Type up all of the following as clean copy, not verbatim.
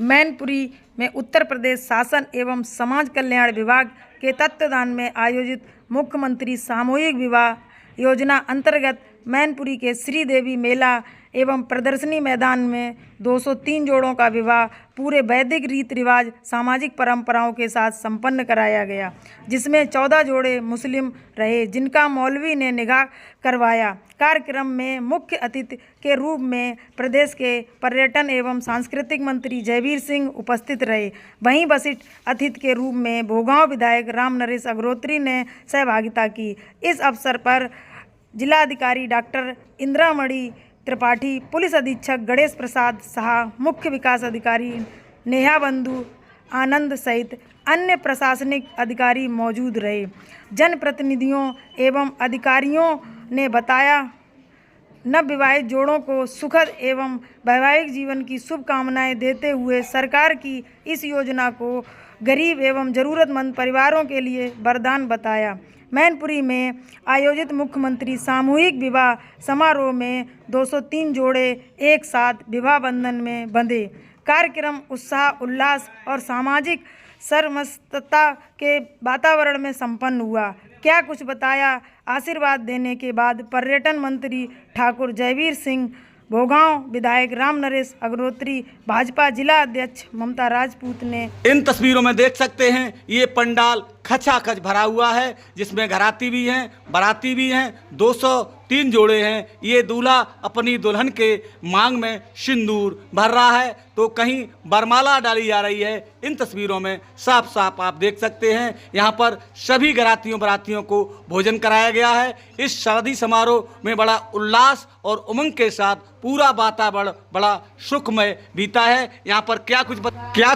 मैनपुरी में उत्तर प्रदेश शासन एवं समाज कल्याण विभाग के तत्वावधान में आयोजित मुख्यमंत्री सामूहिक विवाह योजना अंतर्गत मैनपुरी के श्रीदेवी मेला एवं प्रदर्शनी मैदान में 203 जोड़ों का विवाह पूरे वैदिक रीति रिवाज सामाजिक परंपराओं के साथ संपन्न कराया गया, जिसमें 14 जोड़े मुस्लिम रहे जिनका मौलवी ने निकाह करवाया। कार्यक्रम में मुख्य अतिथि के रूप में प्रदेश के पर्यटन एवं सांस्कृतिक मंत्री जयवीर सिंह उपस्थित रहे। वहीं वरिष्ठ अतिथि के रूप में भोगांव विधायक रामनरेश अग्रोत्री ने सहभागिता की। इस अवसर पर जिलाधिकारी डॉक्टर इंद्रामणि त्रिपाठी, पुलिस अधीक्षक गणेश प्रसाद शाह, मुख्य विकास अधिकारी नेहा बंधु आनंद सहित अन्य प्रशासनिक अधिकारी मौजूद रहे। जनप्रतिनिधियों एवं अधिकारियों ने बताया नवविवाहित जोड़ों को सुखद एवं वैवाहिक जीवन की शुभकामनाएं देते हुए सरकार की इस योजना को गरीब एवं ज़रूरतमंद परिवारों के लिए वरदान बताया। मैनपुरी में आयोजित मुख्यमंत्री सामूहिक विवाह समारोह में 203 जोड़े एक साथ विवाह बंधन में बंधे। कार्यक्रम उत्साह, उल्लास और सामाजिक सरमस्तता के वातावरण में संपन्न हुआ। क्या कुछ बताया आशीर्वाद देने के बाद पर्यटन मंत्री ठाकुर जयवीर सिंह, भोगांव विधायक रामनरेश अग्रोत्री, भाजपा जिला अध्यक्ष ममता राजपूत ने। इन तस्वीरों में देख सकते हैं ये पंडाल खचाखच भरा हुआ है, जिसमें घराती भी हैं, बाराती भी हैं। 203 जोड़े हैं। ये दूल्हा अपनी दुल्हन के मांग में सिंदूर भर रहा है तो कहीं बरमाला डाली जा रही है। इन तस्वीरों में साफ साफ आप देख सकते हैं यहाँ पर सभी घरातियों बारातियों को भोजन कराया गया है। इस शादी समारोह में बड़ा उल्लास और उमंग के साथ पूरा वातावरण बड़ा सुखमय बीता है। यहाँ पर क्या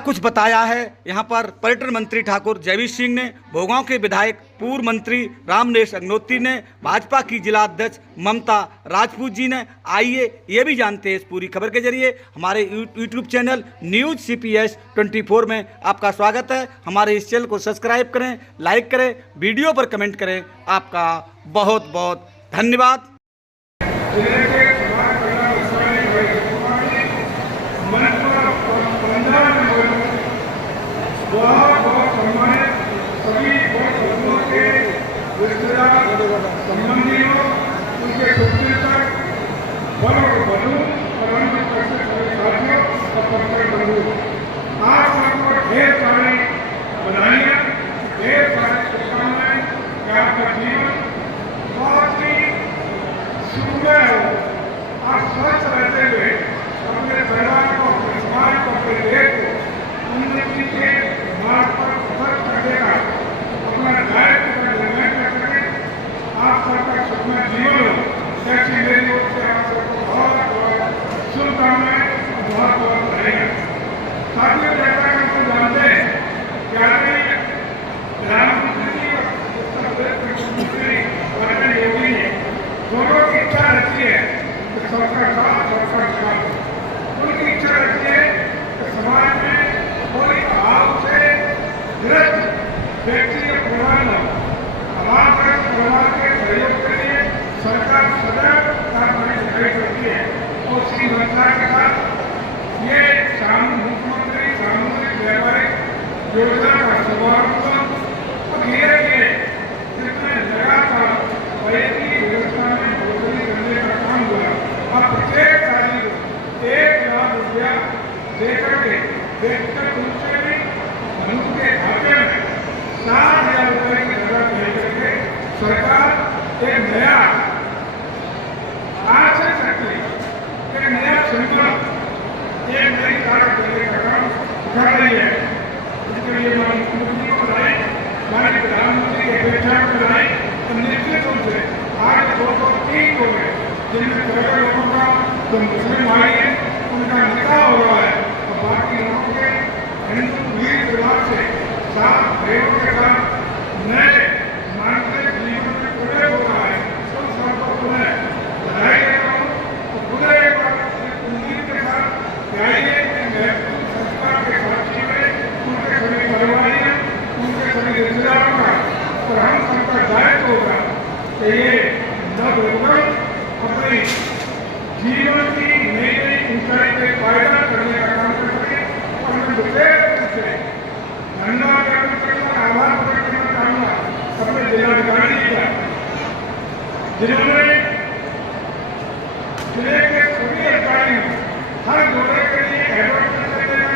कुछ बताया है यहाँ पर पर्यटन मंत्री ठाकुर जयवीर सिंह ने, भोगांव के विधायक पूर्व मंत्री रामनरेश अग्रोत्री ने, भाजपा की जिला अध्यक्ष ममता राजपूत जी ने। आइए ये भी जानते हैं इस पूरी खबर के जरिए। हमारे यूट्यूब चैनल न्यूज़ CPS 24 में आपका स्वागत है। हमारे इस चैनल को सब्सक्राइब करें, लाइक करें, वीडियो पर कमेंट करें। आपका बहुत बहुत धन्यवाद। संबंधियों उनके तक बड़ों को बधू और उनके साथियों और पत्थर बंधु आप सबको ढेर सारी बधाइयाँ, ढेर सारी शुभकामनाएं कि आपका जीवन बहुत ही सुंदर हो और स्वस्थ रहते हुए अपने परिवार को, अपने समाज को, अपने देश को उन्नति के मार्ग पर सफल करने का अपना दायित्व का निर्णय कर सके। आप सबका सुखमय जीवन हो, ऐसी मेरी ओर से आप सबको बहुत बहुत शुभकामनाएं, बहुत बहुत बधाइयाँ। साथियों, जैसा कि हम जानते हैं कि आदरणीय प्रधानमंत्री जी और उत्तर प्रदेश के मुख्यमंत्री अटल योगी जी दोनों की इच्छा रहती है कि सबका साथ सबका विकास। उनकी इच्छा रहती है कि समाज में कोई अभाव से ग्रस्त व्यक्ति का परिवार न हो। परिवार के सहयोग के लिए सरकार सदैव कार्रवाई दिखाई करती है और इसी योजना के साथ ये मुख्यमंत्री सामूहिक व्यापारिक योजना का शुभारंभ और धीरे धीरे जिसमें लगातार वैदिक व्यवस्था में बढ़ोतरी करने का काम हुआ और प्रत्येक साल 1 लाख रुपया देकर के व्यक्तिगत रूप से भी धनु के खाते में 60,000 रुपये की जगह दे करके सरकार एक नया आज से सकती एक नया संकल्प, एक नई ताकत देने का काम कर रही है। इसके लिए मुख्यमंत्री को बधाई, हमारे प्रधानमंत्री की अपेक्षा को बधाई। तो निश्चित रूप से आज 203 हो गए, जिनमें 14 लोगों का जो मुस्लिम भाई है उनका निकाह हो रहा है और बाकी लोगों के हिंदू रीति रिवाज से साथ भाइयों के साथ नए मानसिक जीवन में प्रवेश हो रहा है। उन सबको पुनः बधाई देता हूँ और पुनः एक बार उम्मीद के साथ आइए महत्वपूर्ण संस्कार के साथ जीवन उनके सभी परिवारियों, उनके सभी रिश्तेदारों का और हम सबका दायित्व होगा कि ये नवयुवक अपने जीवन की नई नई ऊंचाई पे पायदान करने का जिन्होंने जिले के सभी अधिकारी हर जोड़े के लिए एडवर्ट करते देना,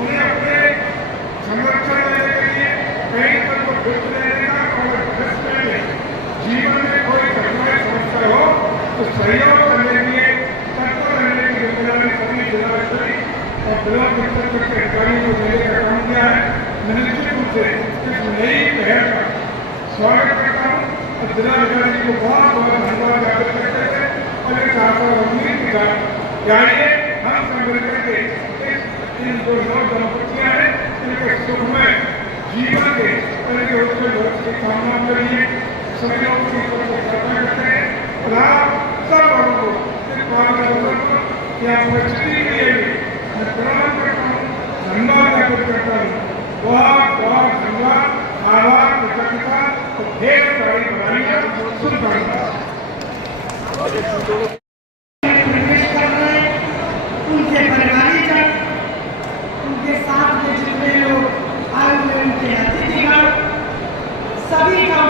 उन्हें अपने संरक्षण देने के लिए कहीं पर को गिफ्ट देने का और गिफ्ट में जीवन में कोई कठिनाई समस्या हो तो सहयोग करने के लिए तत्पर रहने की जिम्मेदारी सभी जिलाधिकारी और ब्लॉक स्तर के अधिकारियों को देने का काम किया है। मैं निश्चित रूप से इस नई पहल का स्वागत करता हूँ और जिलाधिकारी को बहुत बहुत धन्यवाद ज्ञापित करते हैं और एक आशा और उम्मीद के साथ चाहिए हम सब मिलकर के इन जो नौ दंपतियां हैं इनके सुखमय जीवन के इनके उसके लोग की कामना करिए, सभी लोगों की प्रार्थना करते हैं और आप सब लोगों को इस बात का अवसर पर क्या उपस्थिति के लिए मैं प्रणाम करता हूँ, धन्यवाद ज्ञापित करता हूँ। बहुत बहुत धन्यवाद, आभार, कृतज्ञता और ढेर सारी बधाइयाँ, शुभकामनाएं। उनके परिवारीजन, उनके साथ में जितने लोग आए हुए उनके अतिथिगण, सभी का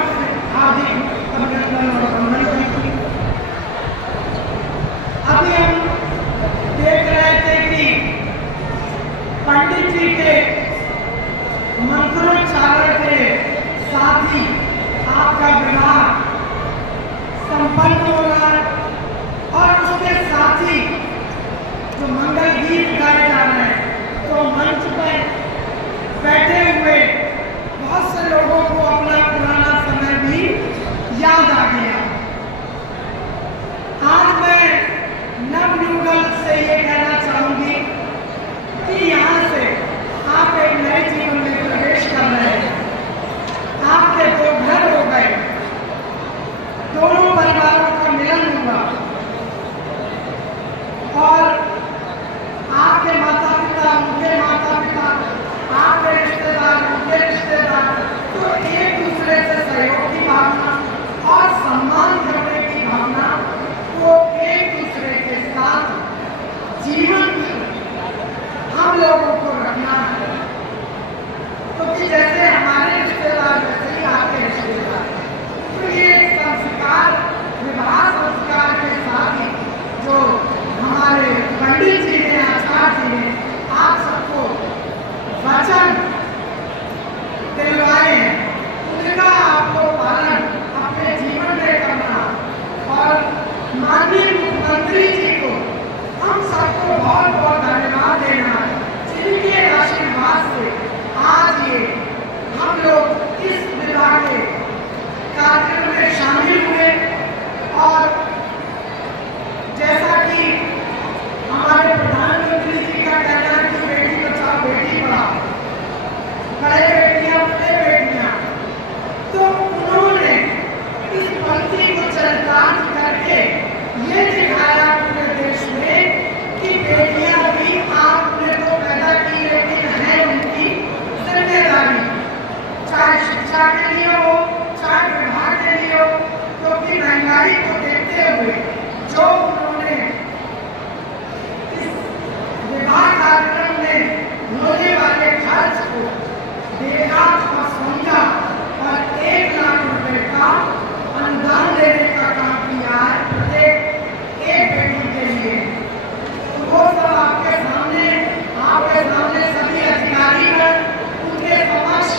हार्दिक अभिनंदन और वंदन करती हूँ। अभी हम देख रहे थे कि पंडित जी के मंत्रोच्चारण के साथ ही आपका विवाह संपन्न हो रहा है और उसके साथ ही जो मंगल गीत गाए जा रहे हैं, तो मंच पर बैठे हुए बहुत से लोगों को अपना पुराना समय भी याद आ गया। आज मैं नवयुगल से ये कहना चाहूंगी कि यहाँ से आप एक नए जीवन में प्रवेश कर रहे हैं। आपके दो घर हो गए, दोनों परिवारों का मिलन हुआ और आपके माता पिता, उनके माता पिता, आपके रिश्तेदार, उनके रिश्तेदार, तो एक दूसरे से सहयोग की भावना और सम्मान करने की भावना को एक दूसरे के साथ जीवन हम लोगों को रखना है। क्योंकि जैसे हमारे रिश्तेदार वैसे ही आपके रिश्तेदार, तो ये संस्कार, विवाह संस्कार के साथ ही जो हमारे पंडित जी ने, आचार्य जी ने आप सबको वचन दिलवाए हैं, उनका आपको पालन अपने जीवन में करना और माननीय मुख्यमंत्री जी को हम सबको बहुत बहुत धन्यवाद देना है, जिनके आशीर्वाद से आज ये हम लोग इस विवाह के कार्यक्रम में शामिल हुए। और जैसा कि हमारे प्रधानमंत्री जी का कहना है कि बेटी बचाओ बेटी पढ़ाओ, बड़े बेटियां बड़े बेटियां, तो उन्होंने इस पंक्ति को चरितार्थ करके ये दिखाया पूरे देश में कि बेटियां भी आपने तो पैदा की, लेकिन है उनकी जिम्मेदारी, चाहे शिक्षा के लिए हो, चाहे विवाह के लिए हो, क्योंकि महंगाई को देखते हुए जो उन्होंने इस विवाह कार्यक्रम में होने वाले खर्च को देखा और समझा और 1 लाख रुपए का अनुदान देने का काम किया है प्रत्येक एक बेटी के लिए। तो वो सब आपके सामने सभी अधिकारीगण, उनके समक्ष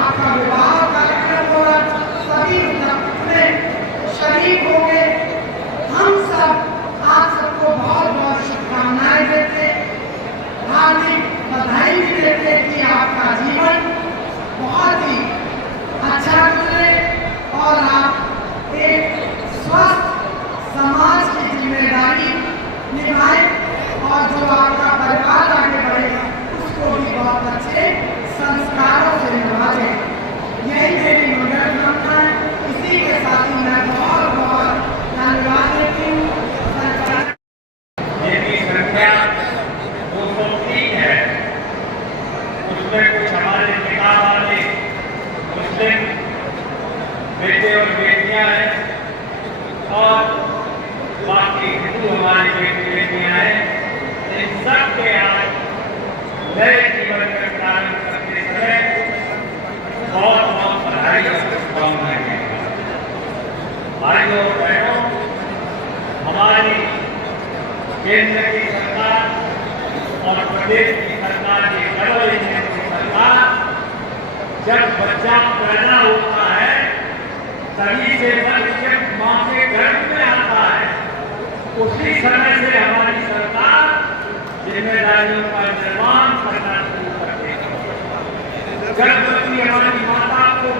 आपका विवाह कार्यक्रम हो रहा, सभी में शरीक हो गए। हम सब आप सबको बहुत बहुत शुभकामनाएं देते, हार्दिक बधाई भी देते कि आपका जीवन बहुत ही अच्छा गुजरे और आप एक स्वस्थ समाज की जिम्मेदारी निभाएं और जो आपका परिवार आगे बढ़ेगा उसको भी बहुत अच्छे संस्कारों से निभाएं। यही मेरी मंगल कामना है। इसी के साथ ही मैं बहुत बहुत धन्यवाद देती हूँ। जिनकी संख्या 203 है, उसमें कुछ हमारे पिता वाले मुस्लिम बेटे और बेटियां हैं और बाकी हिंदू हमारे बेटे बेटियां हैं। इन सब के आज नए जीवन में प्रारंभ करते समय बहुत बहुत बधाई और शुभकामनाएं। भाइयों और बहनों, हमारी केंद्र की सरकार और प्रदेश की सरकार की डबल इंजन की सरकार जब बच्चा पैदा होता है तभी से जब माँ के गर्भ में आता है उसी समय से हमारी सरकार जिम्मेदारियों का निर्माण करना शुरू कर देती है। गर्भवती हमारी माता को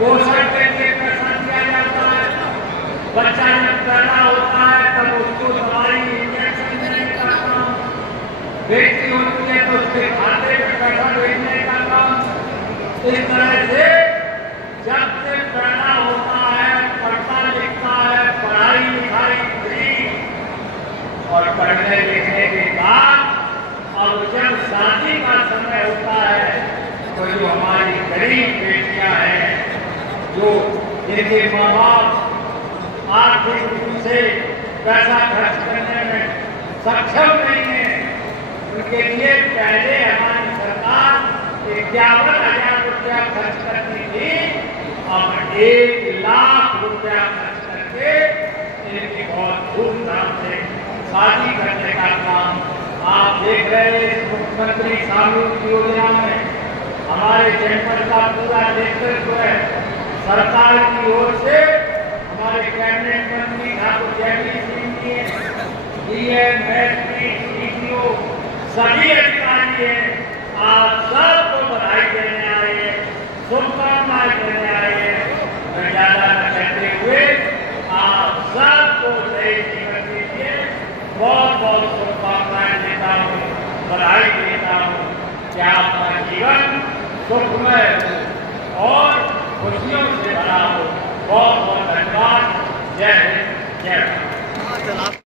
पोषण के लिए पैसा दिया जाता है, बच्चा जब पैदा होता है तब उसको दवाई इंजेक्शन देने का काम, बेटी होती है तो उसके खाते में पैसा भेजने का काम। इस तरह से जब से पैदा होता है, पढ़ता लिखता है, पढ़ाई लिखाई फ्री और पढ़ने लिखने के बाद और जब शादी का समय होता है तो जो हमारी गरीब बेटियां हैं, जो जिनके माँ बाप आर्थिक रूप से पैसा खर्च करने में सक्षम नहीं है, उनके लिए पहले हमारी सरकार 51,000 रुपया खर्च करती थी, अब 1 लाख रुपया खर्च करके इनकी बहुत धूमधाम से शादी करने का काम आप देख रहे हैं। मुख्यमंत्री सामूहिक योजना में हमारे जनपद का पूरा नेतृत्व है। सरकार की ओर से हमारे कैबिनेट मंत्री Thakur Jaiveer Singh ji, DM, SP, DPO सभी अधिकारी हैं, आप सबको बधाई देने आए हैं, शुभकामनाएं देने आए हैं। मैं ज्यादा न कहते हुए आप सबको नए जीवन के लिए बहुत बहुत शुभकामनाएं देता हूँ, बधाई देता हूँ कि आपका जीवन सुखमय हो और खुशियों से भरा हो। बहुत बहुत धन्यवाद। जय हिंद, जय भारत।